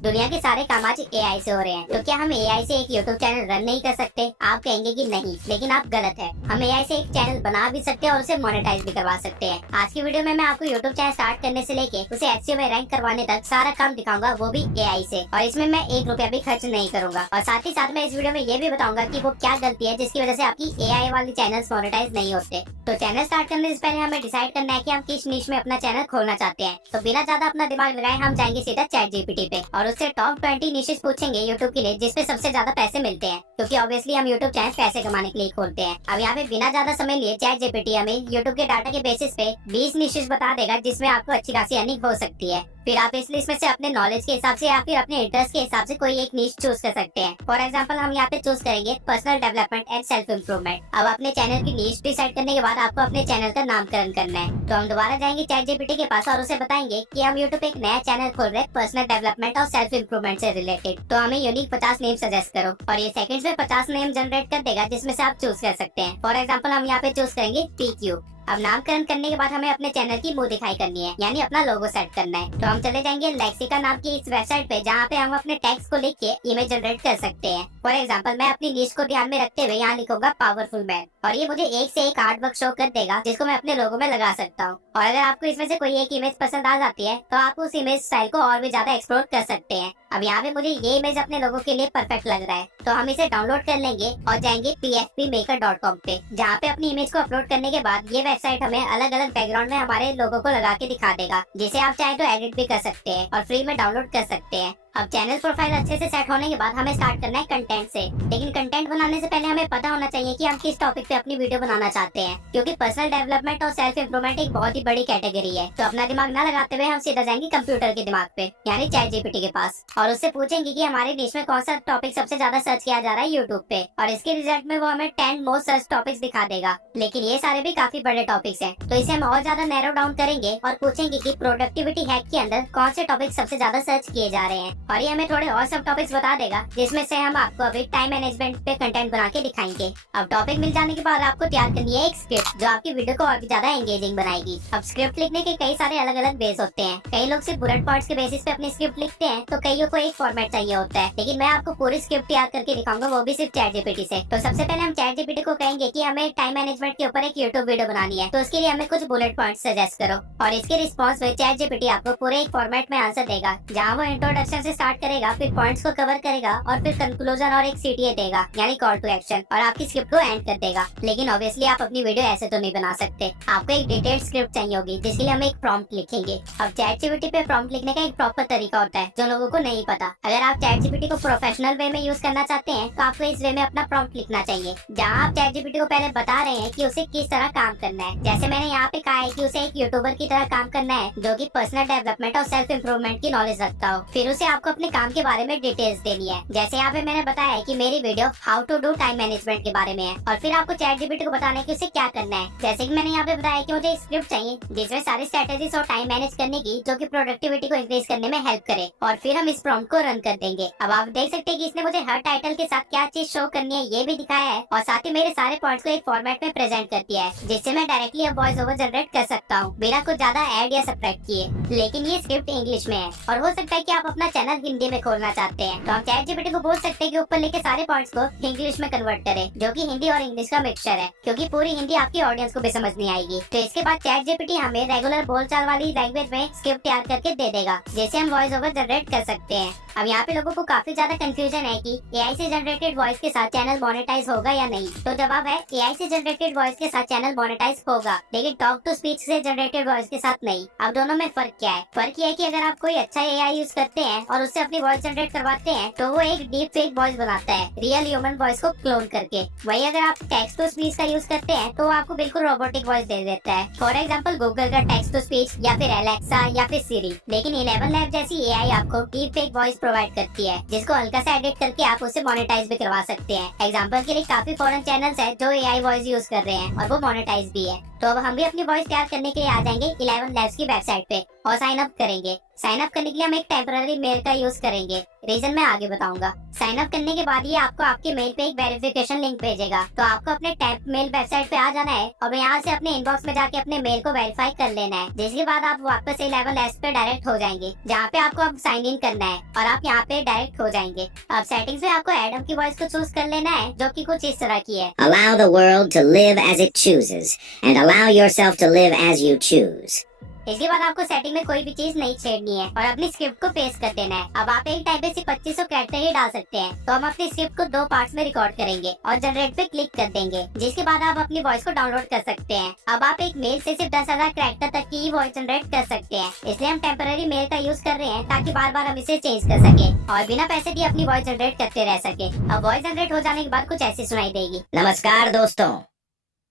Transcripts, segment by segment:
दुनिया के सारे काम आज एआई से हो रहे हैं, तो क्या हम एआई से एक यूट्यूब चैनल रन नहीं कर सकते? आप कहेंगे कि नहीं, लेकिन आप गलत है। हम एआई से एक चैनल बना भी सकते हैं और उसे मोनेटाइज भी करवा सकते हैं। आज की वीडियो में मैं आपको यूट्यूब चैनल स्टार्ट करने से लेके उसे एसईओ में रैंक करवाने तक सारा काम दिखाऊंगा, वो भी एआई से। और इसमें मैं 1 रुपया भी खर्च नहीं करूंगा। और साथ ही साथ मैं इस वीडियो में ये भी बताऊंगा कि वो क्या गलती है जिसकी वजह से आपकी एआई वाली चैनल्स मोनेटाइज नहीं होते। तो चैनल स्टार्ट करने से पहले हमें डिसाइड करना है कि हम किस नीश में अपना चैनल खोलना चाहते हैं। तो बिना ज्यादा अपना दिमाग लगाए हम जाएंगे सीधा चैटजीपीटी पे और उससे टॉप 20 निशेस पूछेंगे यूट्यूब के लिए जिसपे सबसे ज्यादा पैसे मिलते हैं, क्योंकि ऑब्वियसली हम यूट्यूब चैनल पैसे कमाने के लिए खोलते हैं। अब यहाँ पे बिना ज्यादा समय लिए चैटजीपीटी हमें यूट्यूब के डाटा के बेसिस पे 20 निशेस बता देगा जिसमें आपको अच्छी खासी अर्निंग हो सकती है। फिर आप इस लिस्ट में से अपने नॉलेज के हिसाब से या फिर अपने इंटरेस्ट के हिसाब से कोई एक नीश चूज कर सकते हैं। फॉर एग्जांपल हम यहाँ पे चूज करेंगे personal development and self improvement. अब अपने चैनल की नीश डिसाइड करने के बाद आपको अपने चैनल का नामकरण करना है। तो हम दोबारा जाएंगे चैटजीपीटी के पास और उसे बताएंगे कि हम यूट्यूब पे एक नया चैनल खोल रहे हैं पर्सनल डेवलपमेंट और सेल्फ इम्प्रूवमेंट से रिलेटेड। तो हमें यूनिक 50 नेम सजेस्ट करो और ये सेकंड्स में 50 नेम जनरेट कर देगा जिसमें से आप चूज कर सकते हैं। फॉर एग्जाम्पल हम यहाँ पे चूज करेंगे PQ। अब नामकरण करने के बाद हमें अपने चैनल की मुंह दिखाई करनी है, यानी अपना लोगो सेट करना है। तो हम चले जाएंगे लेक्सिका नाम की इस वेबसाइट पे जहाँ पे हम अपने टेक्स्ट को लिख के इमेज जनरेट कर सकते हैं। फॉर एग्जांपल मैं अपनी नीश को ध्यान में रखते हुए यहाँ लिखूंगा पावरफुल मैन और ये मुझे एक से एक आर्टवर्क शो कर देगा जिसको मैं अपने लोगो में लगा सकता हूँ। और अगर आपको इसमें से कोई एक इमेज पसंद आ जाती है तो आप उस इमेज स्टाइल को और भी ज्यादा एक्सप्लोर कर सकते हैं। अब यहाँ पे मुझे ये इमेज अपने लोगों के लिए परफेक्ट लग रहा है, तो हम इसे डाउनलोड कर लेंगे और जाएंगे pfpmaker.com पे, जहाँ पे अपनी इमेज को अपलोड करने के बाद ये वेबसाइट हमें अलग अलग बैकग्राउंड में हमारे लोगों को लगा के दिखा देगा, जिसे आप चाहे तो एडिट भी कर सकते हैं और फ्री में डाउनलोड कर सकते हैं। अब चैनल प्रोफाइल अच्छे से सेट होने के बाद हमें स्टार्ट करना है कंटेंट से। लेकिन कंटेंट बनाने से पहले हमें पता होना चाहिए कि हम किस टॉपिक पे अपनी वीडियो बनाना चाहते हैं, क्योंकि पर्सनल डेवलपमेंट और सेल्फ इम्प्रूवमेंट एक बहुत ही बड़ी कैटेगरी है। तो अपना दिमाग ना लगाते हुए हम सीधा जाएंगे कंप्यूटर के दिमाग पे, यानी चैटजीपीटी के पास, और उससे पूछेंगे कि हमारे देश में कौन सा टॉपिक सबसे ज्यादा सर्च किया जा रहा है यूट्यूब पे। और इसके रिजल्ट में वो हमें 10 मोस्ट सर्च टॉपिक्स दिखा देगा। लेकिन ये सारे भी काफी बड़े टॉपिक्स हैं, तो इसे हम और ज्यादा नैरो डाउन करेंगे और पूछेंगे कि प्रोडक्टिविटी हैक के अंदर कौन से टॉपिक सबसे ज्यादा सर्च किए जा रहे हैं। और ये हमें थोड़े और सब टॉपिक्स बता देगा जिसमें से हम आपको अभी टाइम मैनेजमेंट पे कंटेंट बना के दिखाएंगे। अब टॉपिक मिल जाने के बाद आपको तैयार करनी है एक स्क्रिप्ट जो आपकी वीडियो को और भी ज्यादा एंगेजिंग बनाएगी। अब स्क्रिप्ट लिखने के कई सारे अलग अलग बेस होते हैं। कई लोग सिर्फ बुलेट पॉइंट्स के बेसिस पे अपनी स्क्रिप्ट लिखते हैं, तो कईयों को एक फॉर्मेट चाहिए होता है। लेकिन मैं आपको पूरी स्क्रिप्ट तैयार करके दिखाऊंगा, वो भी सिर्फ चैटजीपीटी से। तो सबसे पहले हम चैटजीपीटी को कहेंगे कि हमें टाइम मैनेजमेंट के ऊपर एक यूट्यूब वीडियो बनानी है, तो उसके लिए हमें कुछ बुलेट पॉइंट्स सजेस्ट करो। और इसके रिस्पॉन्स में चैटजीपीटी आपको पूरे एक फॉर्मेट में आंसर देगा, जहाँ वो इंट्रोडक्शन से स्टार्ट करेगा, फिर पॉइंट्स को कवर करेगा और फिर कंक्लूजन और एक सीटीए देगा, यानी कॉल टू एक्शन, और आपकी स्क्रिप्ट को एंड कर देगा। लेकिन ऑब्वियसली आप अपनी वीडियो ऐसे तो नहीं बना सकते, आपको एक डिटेल्ड स्क्रिप्ट चाहिए होगी, जिसके लिए हम एक प्रॉम्प्ट लिखेंगे। अब चैटजीपीटी पे प्रॉम्प्ट लिखने का एक प्रॉपर तरीका होता है जो लोगों को नहीं पता। अगर आप चैटजीपीटी को प्रोफेशनल वे में यूज करना चाहते हैं तो आपको इस वे में अपना प्रॉम्प्ट लिखना चाहिए, जहाँ आप चैटजीपीटी को पहले बता रहे हैं कि उसे किस तरह काम करना है। जैसे मैंने यहाँ पे कहा है कि उसे एक यूट्यूबर की तरह काम करना है जो कि पर्सनल डेवलपमेंट और सेल्फ इम्प्रूवमेंट की नॉलेज रखता हो। फिर उसे आपको अपने काम के बारे में डिटेल्स देनी है। जैसे यहाँ पे मैंने बताया है कि मेरी video how to do time management के बारे में है, और फिर आपको चैटजीपीटी को बताना है कि उसे क्या करना है। जैसे कि मैंने यहाँ पे बताया कि मुझे स्क्रिप्ट चाहिए जिसमें सारी स्ट्रेटेजीज और टाइम मैनेज करने की जो कि प्रोडक्टिविटी को इंक्रीज करने में हेल्प करे, और फिर हम इस प्रॉम्प्ट को रन कर देंगे। अब आप देख सकते हैं कि इसने मुझे हर टाइटल के साथ क्या चीज शो करनी है ये भी दिखाया है, और साथ ही मेरे सारे पॉइंट्स को एक फॉर्मेट में प्रेजेंट कर दिया है, जिससे मैं डायरेक्टली अब वॉइस ओवर जनरेट कर सकता हूँ बिना कुछ ज्यादा ऐड या सब्ट्रैक्ट किए। लेकिन ये स्क्रिप्ट इंग्लिश में है और हो सकता है कि आप अपना चैनल हिंदी में खोलना चाहते हैं, तो हम चैटजीपीटी को बोल सकते हैं कि ऊपर लिखे सारे पॉइंट्स को इंग्लिश में कन्वर्ट करें, जो कि हिंदी और इंग्लिश का मिक्सचर है, क्योंकि पूरी हिंदी आपकी ऑडियंस को भी समझ नहीं आएगी। तो इसके बाद चैटजीपीटी हमें रेगुलर बोलचाल वाली लैंग्वेज में स्क्रिप्ट तैयार करके दे देगा, जिसे हम वॉइस ओवर जनरेट कर सकते हैं। अब यहाँ पे लोगों को काफी ज्यादा कंफ्यूजन है कि एआई से जनरेटेड वॉइस के साथ चैनल मोनेटाइज होगा या नहीं। तो जवाब है एआई से जनरेटेड वॉइस के साथ चैनल मोनेटाइज होगा, लेकिन टॉक टू स्पीच से जनरेटेड वॉइस के साथ नहीं। अब दोनों में फर्क क्या है? फर्क ये है कि अगर आप कोई अच्छा एआई यूज करते हैं और उससे अपनी वॉइस जनरेट करवाते हैं तो वो एक डीप फेक वॉइस बनाता है रियल ह्यूमन वॉइस को क्लोन करके। वही अगर आप टेक्स्ट टू स्पीच का यूज करते हैं तो वो आपको बिल्कुल रोबोटिक वॉइस दे देता है। फॉर एग्जाम्पल गूगल का टेक्स्ट टू स्पीच या फिर एलेक्सा या फिर सिरी। लेकिन 11 लैब जैसी एआई आपको डीप फेक वॉइस प्रोवाइड करती है, जिसको हल्का सा एडिट करके आप उसे मोनेटाइज भी करवा सकते हैं। एग्जाम्पल के लिए काफी फॉरेन चैनल्स हैं जो एआई वॉइस यूज कर रहे हैं और वो मोनेटाइज भी है। तो अब हम भी अपनी वॉइस तैयार करने के लिए आ जाएंगे 11 लैब्स की वेबसाइट पे। और साइन अप करेंगे। साइन अप करने के लिए हम एक टेम्पररी मेल का यूज करेंगे, रीजन मैं आगे बताऊंगा। साइन अप करने के बाद ये आपको आपके मेल पे एक वेरिफिकेशन लिंक भेजेगा, तो आपको अपने टैप मेल वेबसाइट पे आ जाना है और यहाँ से अपने इनबॉक्स में जाके अपने मेल को वेरीफाई कर लेना है। जिसके बाद आप वापस 11 लैब्स पे डायरेक्ट हो जाएंगे, जहाँ पे आपको अब साइन इन करना है और आप यहाँ पे डायरेक्ट हो जाएंगे। अब सेटिंग्स में आपको एडम की वॉइस को चूज कर लेना है, जो कि कुछ इस तरह की है। Allow the world to live as it chooses, and allow yourself to live as you choose. इसके बाद आपको सेटिंग में कोई भी चीज नहीं छेड़नी है और अपनी स्क्रिप्ट को पेस्ट कर देना है। अब आप एक टाइम पे सिर्फ 2500 कैरेक्टर ही डाल सकते हैं, तो हम अपनी स्क्रिप्ट को 2 पार्ट्स में रिकॉर्ड करेंगे और जनरेट पे क्लिक कर देंगे, जिसके बाद आप अपनी वॉइस को डाउनलोड कर सकते हैं। अब आप एक मेल से सिर्फ 10,000 कैरेक्टर तक की वॉइस जनरेट कर सकते हैं, इसलिए हम टेम्पररी मेल का यूज कर रहे हैं ताकि बार बार हम इसे चेंज कर सके और बिना पैसे दिए अपनी वॉइस जनरेट करते रह सके। अब वॉइस जनरेट हो जाने के बाद कुछ ऐसी सुनाई देगी। नमस्कार दोस्तों,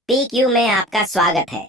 PQ में आपका स्वागत है।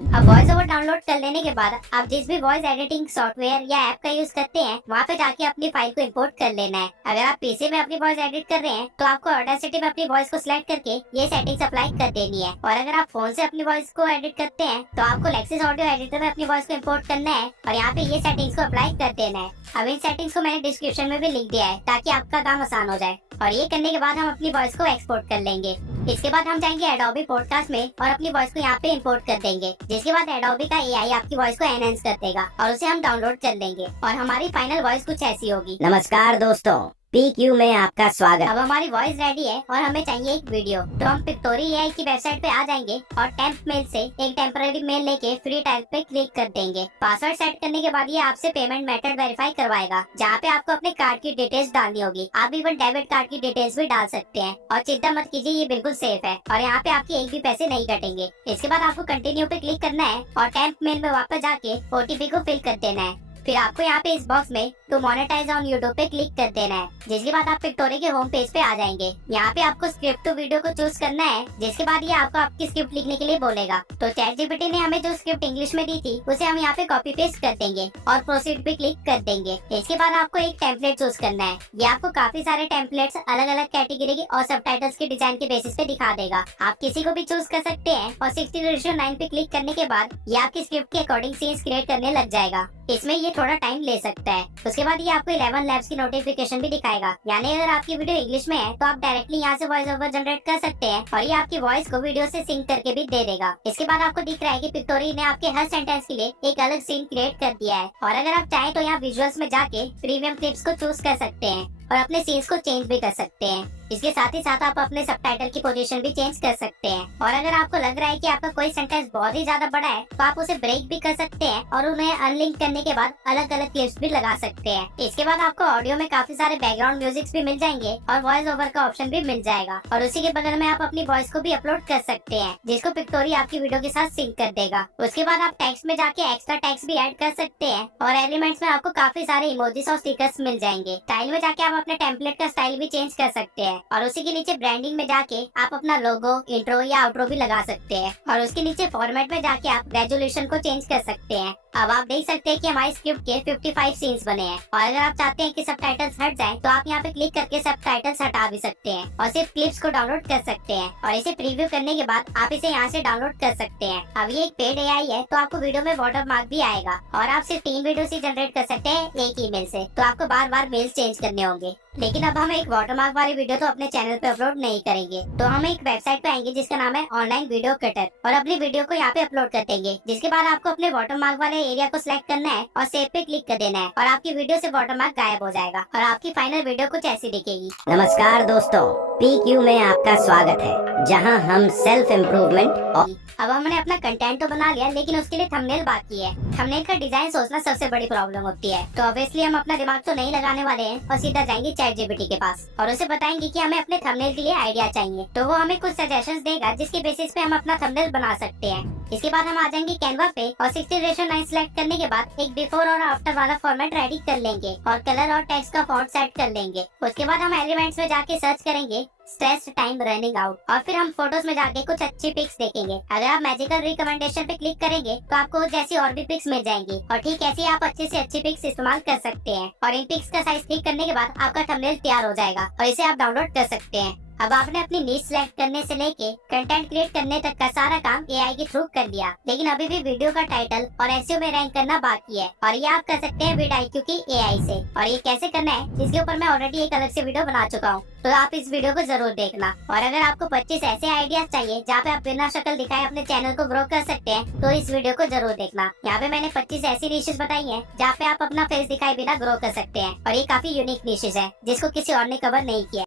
अब वॉइस ओवर डाउनलोड कर लेने के बाद आप जिस भी वॉइस एडिटिंग सॉफ्टवेयर या ऐप का यूज करते हैं, वहाँ पे जाके अपनी फाइल को इंपोर्ट कर लेना है। अगर आप पीसी में अपनी वॉइस एडिट कर रहे हैं, तो आपको ऑडेसिटी में अपनी वॉइस को सिलेक्ट करके ये सेटिंग्स अप्लाई कर देनी है। और अगर आप फोन से अपनी वॉइस को एडिट करते हैं, तो आपको लेक्सिस ऑडियो एडिटर में अपनी वॉइस को इंपोर्ट करना है और यहाँ पे ये सेटिंग्स को अप्लाई कर देना है। अब इन सेटिंग्स को मैंने डिस्क्रिप्शन में भी लिख दिया है ताकि आपका काम आसान हो जाए। और ये करने के बाद हम अपनी वॉइस को एक्सपोर्ट कर लेंगे। इसके बाद हम जाएंगे एडोबी पॉडकास्ट में और अपनी वॉइस को यहाँ पे इंपोर्ट कर देंगे, जिसके बाद एडोबी का AI आपकी वॉइस को एनहेंस कर देगा और उसे हम डाउनलोड कर लेंगे और हमारी फाइनल वॉइस कुछ ऐसी होगी। नमस्कार दोस्तों, PQ में आपका स्वागत। अब हमारी वॉइस रेडी है और हमें चाहिए एक वीडियो, तो हम पिक्टोरी AI की वेबसाइट पे आ जाएंगे और टेम्प मेल से एक टेम्पररी मेल लेके फ्री टाइप पे क्लिक कर देंगे। पासवर्ड सेट करने के बाद ये आपसे पेमेंट मेथड वेरीफाई करवाएगा, जहाँ पे आपको अपने कार्ड की डिटेल्स डालनी होगी। आप इवन डेबिट कार्ड की डिटेल्स भी डाल सकते हैं और चिंता मत कीजिए, ये बिल्कुल सेफ है और यहाँ पे आपके एक भी पैसे नहीं कटेंगे। इसके बाद आपको कंटिन्यू पे क्लिक करना है और टेम्प मेल में वापस जाके OTP को फिल कर देना है। फिर आपको यहाँ पे इस बॉक्स में टू मोनेटाइज ऑन यूट्यूब पे क्लिक कर देना है, जिसके बाद आप पिक्टोरी के होम पेज पे आ जाएंगे। यहाँ पे आपको स्क्रिप्ट टू वीडियो को चूज करना है, जिसके बाद ये आपको आपकी स्क्रिप्ट लिखने के लिए बोलेगा। तो ChatGPT ने हमें जो स्क्रिप्ट इंग्लिश में दी थी, उसे हम यहाँ पे कॉपी पेस्ट कर देंगे और प्रोसीड पे क्लिक कर देंगे। इसके बाद आपको एक टेम्पलेट चूज करना है। ये आपको काफी सारे टेम्पलेट्स अलग अलग कैटेगरी के और सबटाइटल्स के डिजाइन के बेसिस पे दिखा देगा। आप किसी को भी चूज कर सकते हैं और 60:9 पे क्लिक करने के बाद ये आपकी स्क्रिप्ट के अकॉर्डिंग सीन्स क्रिएट करने लग जाएगा। इसमें ये थोड़ा टाइम ले सकता है। उसके बाद ये आपको 11 लैब्स की नोटिफिकेशन भी दिखाएगा, यानी अगर आपकी वीडियो इंग्लिश में है तो आप डायरेक्टली यहाँ से वॉइस ओवर जनरेट कर सकते हैं और ये आपकी वॉइस को वीडियो से सिंक करके भी दे देगा। इसके बाद आपको दिख रहा है कि पिक्टोरी ने आपके हर सेंटेंस के लिए एक अलग सीन क्रिएट कर दिया है और अगर आप चाहें तो यहाँ विजुअल्स में जाके प्रीमियम क्लिप्स को चूज कर सकते हैं और अपने सीन्स को चेंज भी कर सकते हैं। इसके साथ ही साथ आप अपने सबटाइटल की पोजीशन भी चेंज कर सकते हैं और अगर आपको लग रहा है कि आपका कोई सेंटेंस बहुत ही ज्यादा बड़ा है, तो आप उसे ब्रेक भी कर सकते हैं और उन्हें अनलिंक करने के बाद अलग अलग क्लिप्स भी लगा सकते हैं। इसके बाद आपको ऑडियो में काफी सारे बैकग्राउंड म्यूजिक भी मिल जाएंगे और वॉइस ओवर का ऑप्शन भी मिल जाएगा और उसी के बगल में आप अपनी वॉइस को भी अपलोड कर सकते हैं, जिसको पिक्टोरी आपकी वीडियो के साथ सिंक कर देगा। उसके बाद आप टेक्स्ट में जाके एक्स्ट्रा टेक्स्ट भी ऐड कर सकते हैं और एलिमेंट्स में आपको काफी सारे इमोजीज और स्टिकर्स मिल जाएंगे। स्टाइल में जाके आप अपने टेम्पलेट का स्टाइल भी चेंज कर सकते हैं और उसी के नीचे ब्रांडिंग में जाके आप अपना लोगो, इंट्रो या आउट्रो भी लगा सकते हैं और उसके नीचे फॉर्मेट में जाके आप रेजोल्यूशन को चेंज कर सकते हैं। अब आप देख सकते हैं कि हमारी स्क्रिप्ट के 55 सीन्स बने हैं और अगर आप चाहते हैं कि सबटाइटल्स हट जाएं, तो आप यहाँ पे क्लिक करके सबटाइटल्स हटा भी सकते हैं और सिर्फ क्लिप्स को डाउनलोड कर सकते हैं और इसे प्रीव्यू करने के बाद आप इसे यहाँ से डाउनलोड कर सकते हैं। अब ये एक पेड AI है, तो आपको वीडियो में वाटरमार्क भी आएगा और आप सिर्फ 3 वीडियो ही जनरेट कर सकते हैं एक ईमेल से, तो आपको बार बार मेल चेंज करने होंगे। लेकिन अब हम एक वाटरमार्क वाली वीडियो तो अपने चैनल पे अपलोड नहीं करेंगे, तो हम एक वेबसाइट पे आएंगे जिसका नाम है ऑनलाइन वीडियो कटर और अपनी वीडियो को यहाँ पे अपलोड कर देंगे। जिसके बाद आपको अपने वाटरमार्क वाले एरिया को सिलेक्ट करना है और सेव पे क्लिक कर देना है और आपकी वीडियो से वाटरमार्क गायब हो जाएगा और आपकी फाइनल वीडियो कुछ ऐसी दिखेगी। नमस्कार दोस्तों, PQ में आपका स्वागत है, जहां हम सेल्फ इम्प्रूवमेंट और अब हमने अपना कंटेंट तो बना लिया, लेकिन उसके लिए थंबनेल बाकी है। थंबनेल का डिजाइन सोचना सबसे बड़ी प्रॉब्लम होती है, तो ऑब्वियसली हम अपना दिमाग तो नहीं लगाने वाले हैं और सीधा जाएंगे ChatGPT के पास और उसे बताएंगे कि हमें अपने थंबनेल के लिए आइडिया चाहिए। तो वो हमें कुछ सजेशंस देगा, जिसके बेसिस पे हम अपना थंबनेल बना सकते हैं। इसके बाद हम आ जाएंगे कैनवा पे और 60:9 सिलेक्ट करने के बाद एक बिफोर और आफ्टर वाला फॉर्मेट रेडी कर लेंगे और कलर और टेक्स्ट का फॉन्ट सेट कर लेंगे। उसके बाद हम एलिमेंट्स में जाके सर्च करेंगे स्ट्रेस टाइम रनिंग आउट और फिर हम फोटोज में जाके कुछ अच्छी पिक्स देखेंगे। अगर आप मैजिकल रिकमेंडेशन पे क्लिक करेंगे तो आपको जैसी और भी पिक्स मिल जाएंगी और ठीक ऐसे आप अच्छे से अच्छी पिक्स इस्तेमाल कर सकते हैं और इन पिक्स का साइज क्लिक करने के बाद आपका थंबनेल तैयार हो जाएगा और इसे आप डाउनलोड कर सकते हैं। अब आपने अपनी नीश सिलेक्ट करने से लेके कंटेंट क्रिएट करने तक का सारा काम एआई के थ्रू कर लिया, लेकिन अभी भी वीडियो का टाइटल और एसईओ में रैंक करना बाकी है। और ये आप कर सकते हैं vidIQ की एआई से। और ये कैसे करना है इसके ऊपर मैं ऑलरेडी एक अलग से वीडियो बना चुका हूँ, तो आप इस वीडियो को जरूर देखना। और अगर आपको 25 ऐसे आइडियाज चाहिए जहाँ पे आप बिना शक्ल दिखाए अपने चैनल को ग्रो कर सकते हैं, तो इस वीडियो को जरूर देखना। यहाँ पे मैंने 25 ऐसी निशेस बताई हैं जहाँ पे आप अपना फेस दिखाए बिना ग्रो कर सकते हैं। और ये काफी यूनिक निशेस है जिसको किसी और ने कवर नहीं किया।